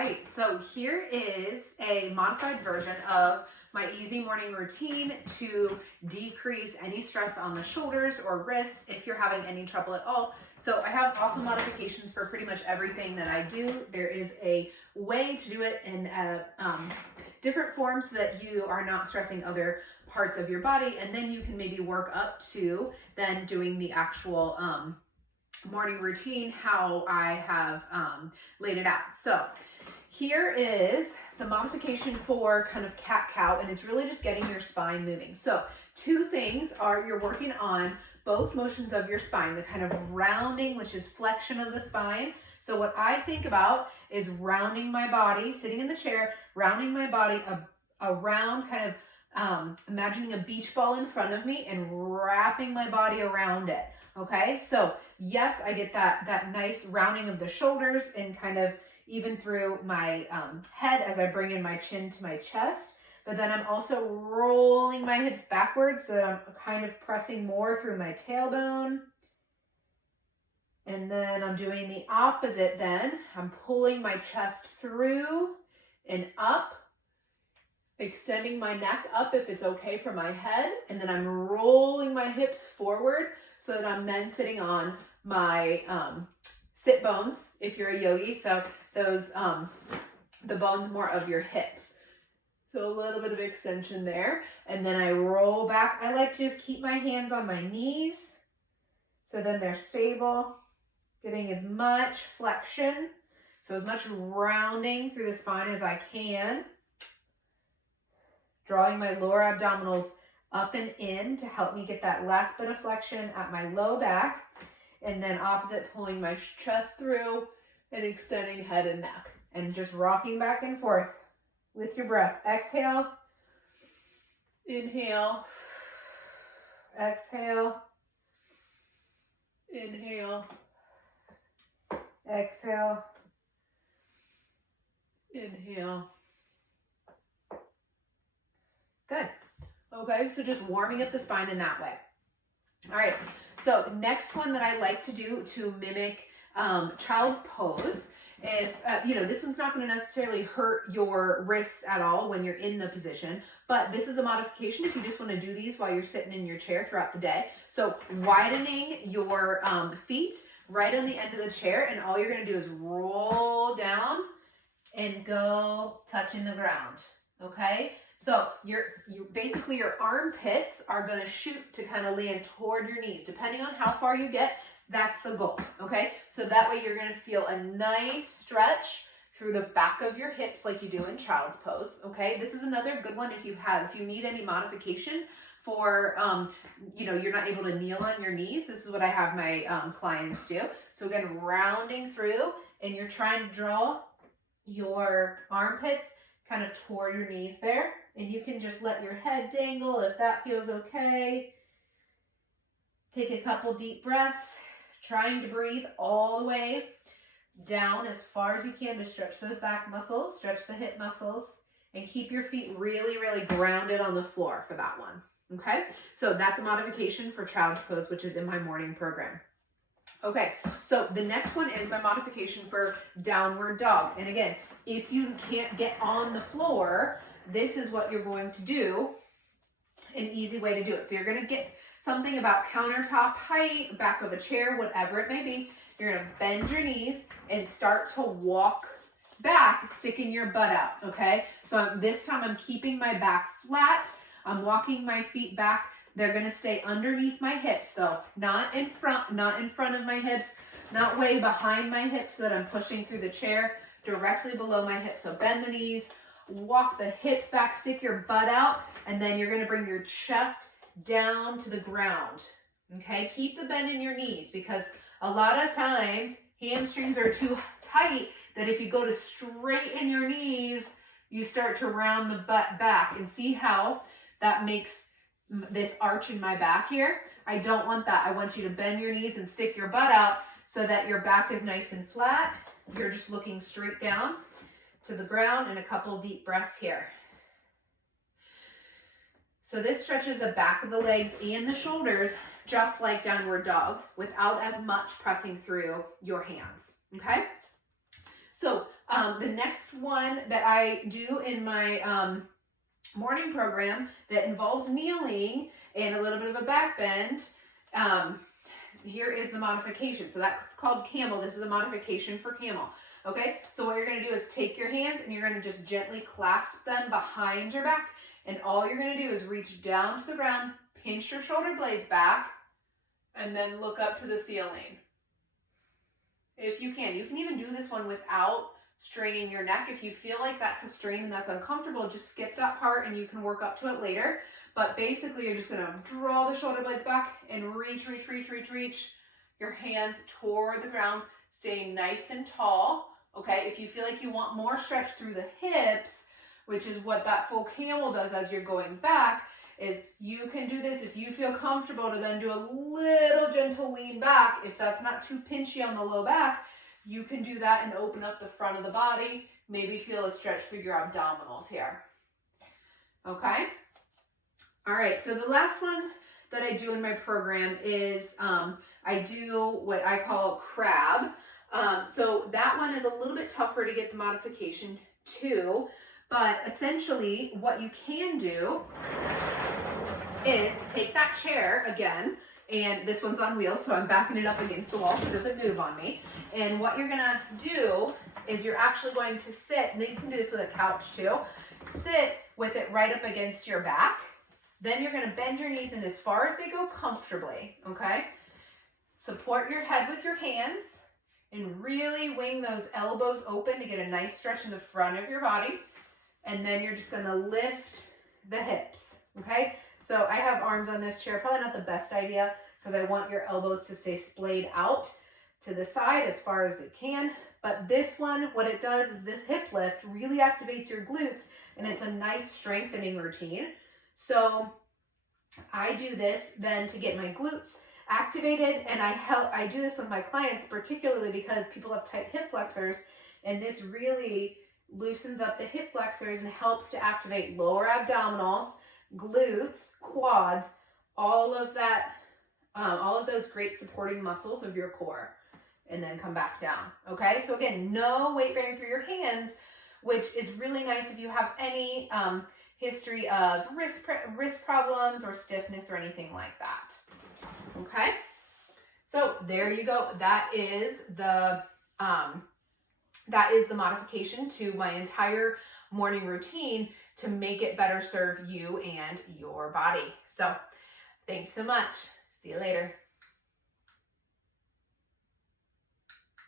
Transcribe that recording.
right, so here is a modified version of my easy morning routine to decrease any stress on the shoulders or wrists if you're having any trouble at all. So I have awesome modifications for pretty much everything that I do. There is a way to do it in different forms so that you are not stressing other parts of your body, and then you can maybe work up to then doing the actual morning routine how I have laid it out. So here is the modification for kind of cat-cow, and it's really just getting your spine moving. So two things are you're working on both motions of your spine, the kind of rounding, which is flexion of the spine. So what I think about is rounding my body, sitting in the chair, rounding my body around, kind of imagining a beach ball in front of me and wrapping my body around it. Okay, so yes, I get that nice rounding of the shoulders and kind of even through my head as I bring in my chin to my chest. But then I'm also rolling my hips backwards so that I'm kind of pressing more through my tailbone. And then I'm doing the opposite then. I'm pulling my chest through and up, extending my neck up if it's okay for my head. And then I'm rolling my hips forward so that I'm then sitting on my sit bones if you're a yogi. So those, the bones more of your hips. So a little bit of extension there. And then I roll back. I like to just keep my hands on my knees so then they're stable. Getting as much flexion, so as much rounding through the spine as I can. Drawing my lower abdominals up and in to help me get that last bit of flexion at my low back. And then opposite, pulling my chest through and extending head and neck. And just rocking back and forth with your breath. Exhale. Inhale. Exhale. Inhale. Exhale. Inhale. Good. Okay, so just warming up the spine in that way. All right, so next one that I like to do to mimic child's pose, if, this one's not going to necessarily hurt your wrists at all when you're in the position, but this is a modification if you just want to do these while you're sitting in your chair throughout the day. So widening your feet right on the end of the chair, and all you're going to do is roll down and go touching the ground. Okay, so basically your armpits are going to shoot to kind of land toward your knees. Depending on how far you get, that's the goal. Okay, so that way you're going to feel a nice stretch through the back of your hips like you do in child's pose. Okay, this is another good one if you need any modification for, you're not able to kneel on your knees. This is what I have my clients do. So again, rounding through, and you're trying to draw your armpits kind of toward your knees there. And you can just let your head dangle if that feels okay. Take a couple deep breaths, trying to breathe all the way down as far as you can to stretch those back muscles, stretch the hip muscles, and keep your feet really, really grounded on the floor for that one. Okay, so that's a modification for child's pose, which is in my morning program. Okay, so the next one is my modification for downward dog. And again, if you can't get on the floor, this is what you're going to do, an easy way to do it. So you're going to get something about countertop height, back of a chair, whatever it may be. You're going to bend your knees and start to walk back, sticking your butt out, okay? So this time I'm keeping my back flat. I'm walking my feet back. They're going to stay underneath my hips, so not in front of my hips, not way behind my hips so that I'm pushing through the chair, directly below my hips. So bend the knees, walk the hips back, stick your butt out, and then you're going to bring your chest down to the ground. Okay, keep the bend in your knees because a lot of times hamstrings are too tight that if you go to straighten your knees, you start to round the butt back, and see how that makes this arch in my back here. I don't want that. I want you to bend your knees and stick your butt out so that your back is nice and flat. You're just looking straight down to the ground, and a couple deep breaths here. So this stretches the back of the legs and the shoulders just like downward dog without as much pressing through your hands, okay? So the next one that I do in my morning program that involves kneeling and a little bit of a back bend, here is the modification. So that's called camel. This is a modification for camel. Okay, so what you're going to do is take your hands and you're going to just gently clasp them behind your back. And all you're going to do is reach down to the ground, pinch your shoulder blades back, and then look up to the ceiling. If you can even do this one without straining your neck. If you feel like that's a strain and that's uncomfortable, just skip that part and you can work up to it later. But basically, you're just going to draw the shoulder blades back and reach your hands toward the ground, staying nice and tall. Okay, if you feel like you want more stretch through the hips, which is what that full camel does as you're going back, is you can do this if you feel comfortable to then do a little gentle lean back. If that's not too pinchy on the low back, you can do that and open up the front of the body. Maybe feel a stretch through your abdominals here. Okay? All right, so the last one that I do in my program is I do what I call crab. So that one is a little bit tougher to get the modification to, but essentially what you can do is take that chair again, and this one's on wheels, so I'm backing it up against the wall so it doesn't move on me. And what you're gonna do is you're actually going to sit, and you can do this with a couch too, sit with it right up against your back. Then you're gonna bend your knees in as far as they go comfortably, okay? Support your head with your hands and really wing those elbows open to get a nice stretch in the front of your body. And then you're just gonna lift the hips, okay? So I have arms on this chair, probably not the best idea because I want your elbows to stay splayed out to the side as far as they can. But this one, what it does is this hip lift really activates your glutes, and it's a nice strengthening routine. So I do this then to get my glutes activated, and I do this with my clients particularly because people have tight hip flexors, and this really loosens up the hip flexors and helps to activate lower abdominals, glutes, quads, all of that, all of those great supporting muscles of your core, and then come back down. Okay, so again, no weight bearing through your hands, which is really nice if you have any history of wrist problems or stiffness or anything like that. Okay, so there you go. That is the modification to my entire morning routine to make it better serve you and your body. So thanks so much. See you later.